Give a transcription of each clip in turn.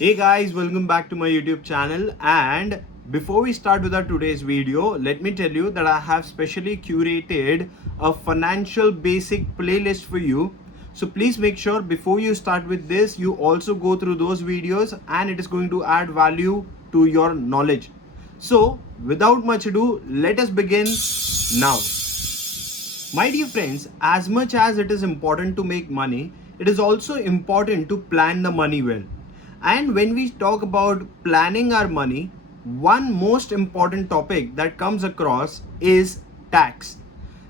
Hey guys, welcome back to my YouTube channel. And before we start with our today's video, let me tell you that I have specially curated a financial basic playlist for you. So please make sure before you start with this, you also go through those videos and it is going to add value to your knowledge. So without much ado, let us begin now. My dear friends, as much as it is important to make money, it is also important to plan the money well. And when we talk about planning our money, one most important topic that comes across is tax.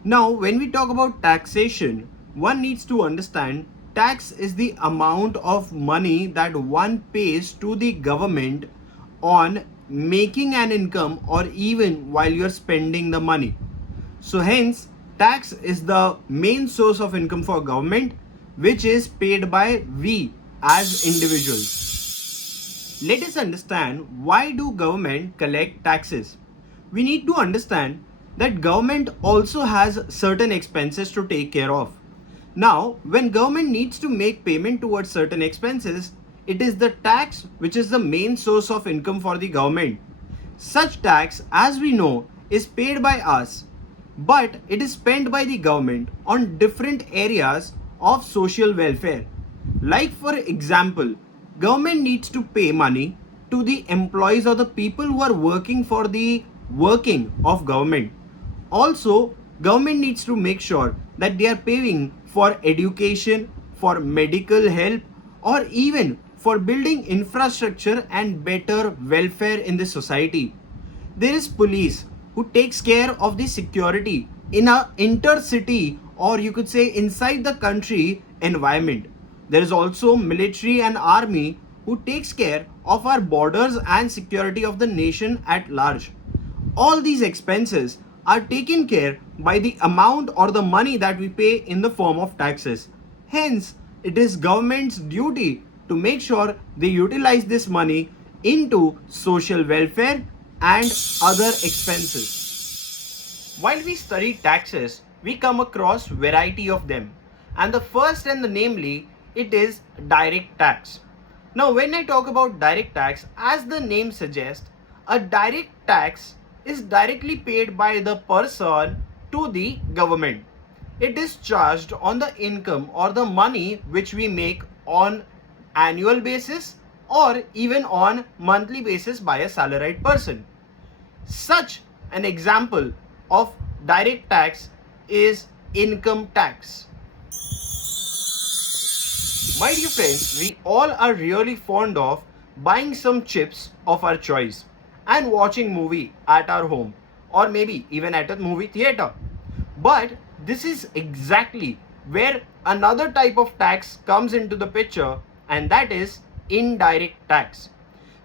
Now, when we talk about taxation, one needs to understand tax is the amount of money that one pays to the government on making an income or even while you're spending the money. So hence, tax is the main source of income for government, which is paid by we as individuals. Let us understand why do government collect taxes. We need to understand that government also has certain expenses to take care of. Now, when government needs to make payment towards certain expenses, it is the tax which is the main source of income for the government. Such tax, as we know, is paid by us, but it is spent by the government on different areas of social welfare. Like for example, government needs to pay money to the employees or the people who are working for the working of government. Also, government needs to make sure that they are paying for education, for medical help, or even for building infrastructure and better welfare in the society. There is police who takes care of the security in a intercity, or you could say inside the country environment. There is also military and army who takes care of our borders and security of the nation at large. All these expenses are taken care by the amount or the money that we pay in the form of taxes. Hence, it is government's duty to make sure they utilize this money into social welfare and other expenses. While we study taxes, we come across variety of them. And the first and the namely, it is direct tax. Now, when I talk about direct tax, as the name suggests, a direct tax is directly paid by the person to the government. It is charged on the income or the money which we make on annual basis or even on monthly basis by a salaried person. Such an example of direct tax is income tax. My dear friends, we all are really fond of buying some chips of our choice and watching movie at our home or maybe even at a movie theater. But this is exactly where another type of tax comes into the picture, and that is indirect tax.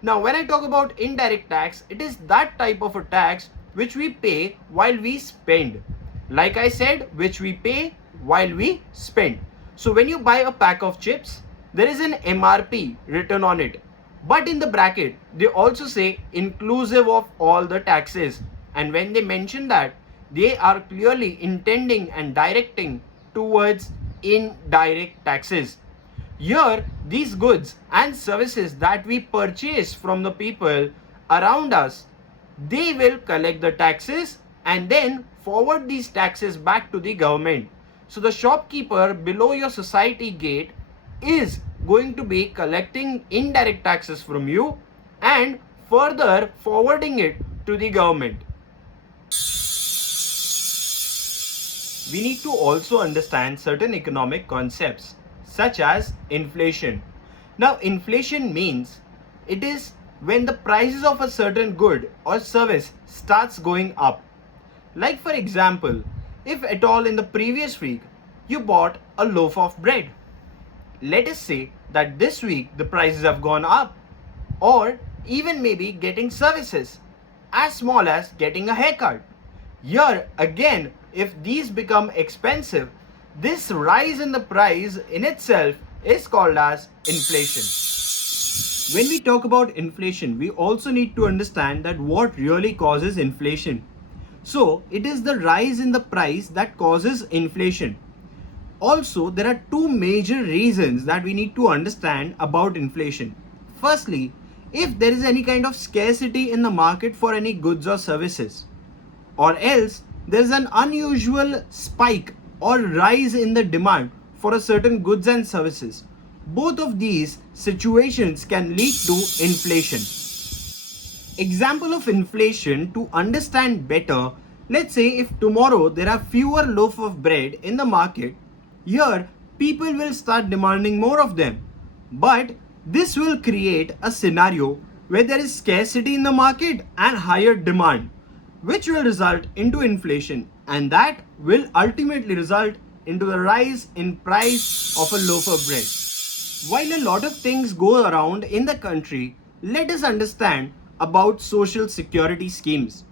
Now, when I talk about indirect tax, it is that type of a tax which we pay while we spend. Like I said, which we pay while we spend. So when you buy a pack of chips, there is an MRP written on it. But in the bracket, they also say inclusive of all the taxes. And when they mention that, they are clearly intending and directing towards indirect taxes. Here, these goods and services that we purchase from the people around us, they will collect the taxes and then forward these taxes back to the government. So the shopkeeper below your society gate is going to be collecting indirect taxes from you and further forwarding it to the government. We need to also understand certain economic concepts such as inflation. Now, inflation means it is when the prices of a certain good or service starts going up. Like for example, if at all in the previous week you bought a loaf of bread, let us say that this week the prices have gone up, or even maybe getting services as small as getting a haircut. Here again, if these become expensive, this rise in the price in itself is called as inflation. When we talk about inflation, we also need to understand that what really causes inflation. So it is the rise in the price that causes inflation. Also, there are two major reasons that we need to understand about inflation. Firstly, if there is any kind of scarcity in the market for any goods or services, or else there is an unusual spike or rise in the demand for a certain goods and services. Both of these situations can lead to inflation. Example of inflation to understand better, let's say if tomorrow there are fewer loaf of bread in the market, here people will start demanding more of them. But this will create a scenario where there is scarcity in the market and higher demand, which will result into inflation, and that will ultimately result into the rise in price of a loaf of bread. While a lot of things go around in the country, let us understand about social security schemes.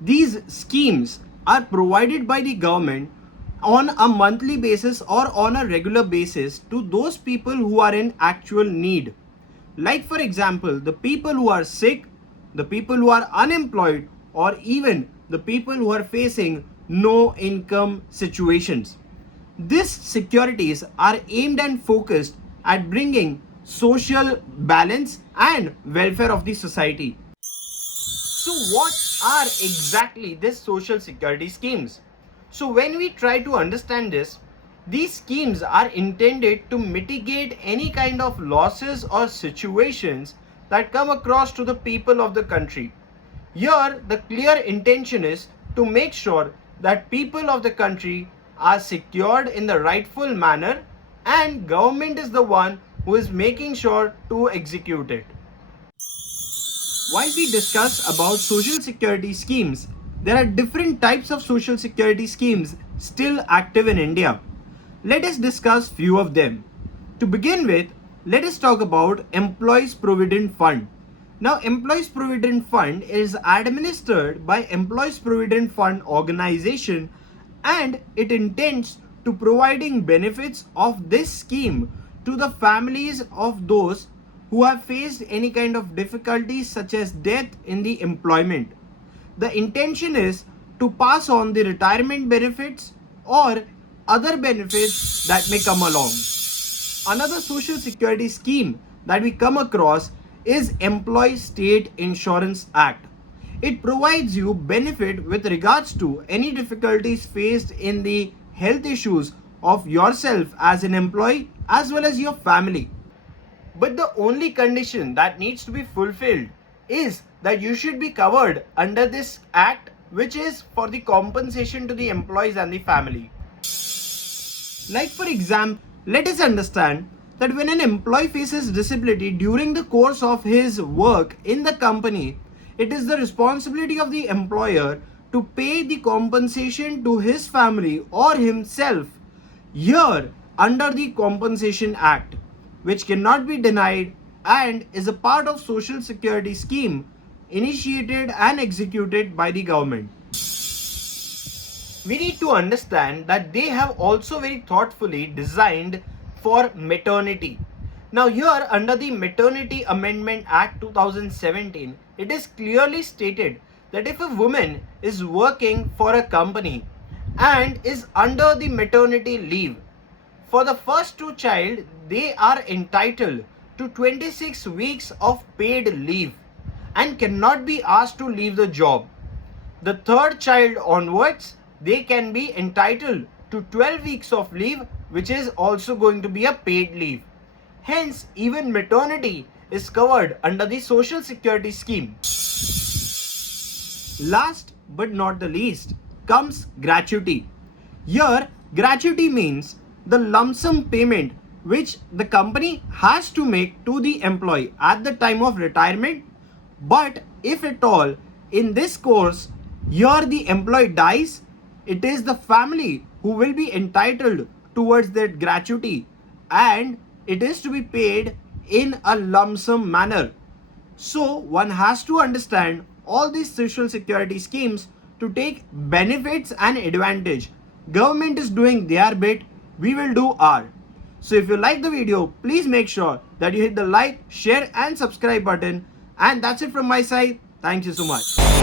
These schemes are provided by the government on a monthly basis or on a regular basis to those people who are in actual need. Like for example, the people who are sick, the people who are unemployed, or even the people who are facing no income situations. These securities are aimed and focused at bringing social balance and welfare of the society. So what are exactly these social security schemes? So when we try to understand this, these schemes are intended to mitigate any kind of losses or situations that come across to the people of the country. Here, the clear intention is to make sure that people of the country are secured in the rightful manner, and government is the one who is making sure to execute it. While we discuss about social security schemes, there are different types of social security schemes still active in India. Let us discuss few of them. To begin with, let us talk about Employees Provident Fund. Now, Employees Provident Fund is administered by Employees Provident Fund organization, and it intends to providing benefits of this scheme to the families of those who have faced any kind of difficulties such as death in the employment. The intention is to pass on the retirement benefits or other benefits that may come along. Another social security scheme that we come across is Employee State Insurance Act. It provides you benefit with regards to any difficulties faced in the health issues of yourself as an employee as well as your family. But the only condition that needs to be fulfilled is that you should be covered under this act, which is for the compensation to the employees and the family. Like for example, let us understand that when an employee faces disability during the course of his work in the company, it is the responsibility of the employer to pay the compensation to his family or himself here under the Compensation Act, which cannot be denied and is a part of social security scheme initiated and executed by the government. We need to understand that they have also very thoughtfully designed for maternity. Now here under the Maternity Amendment Act 2017, it is clearly stated that if a woman is working for a company and is under the maternity leave, for the first two child, they are entitled to 26 weeks of paid leave and cannot be asked to leave the job. The third child onwards, they can be entitled to 12 weeks of leave, which is also going to be a paid leave. Hence, even maternity is covered under the Social Security scheme. Last but not the least comes gratuity. Here, gratuity means the lump sum payment which the company has to make to the employee at the time of retirement. But if at all in this course here the employee dies, it is the family who will be entitled towards that gratuity, and it is to be paid in a lump sum manner. So one has to understand all these social security schemes to take benefits and advantage. Government is doing their bit, we will do our. So if you like the video, please make sure that you hit the like, share and subscribe button. And that's it from my side. Thank you so much.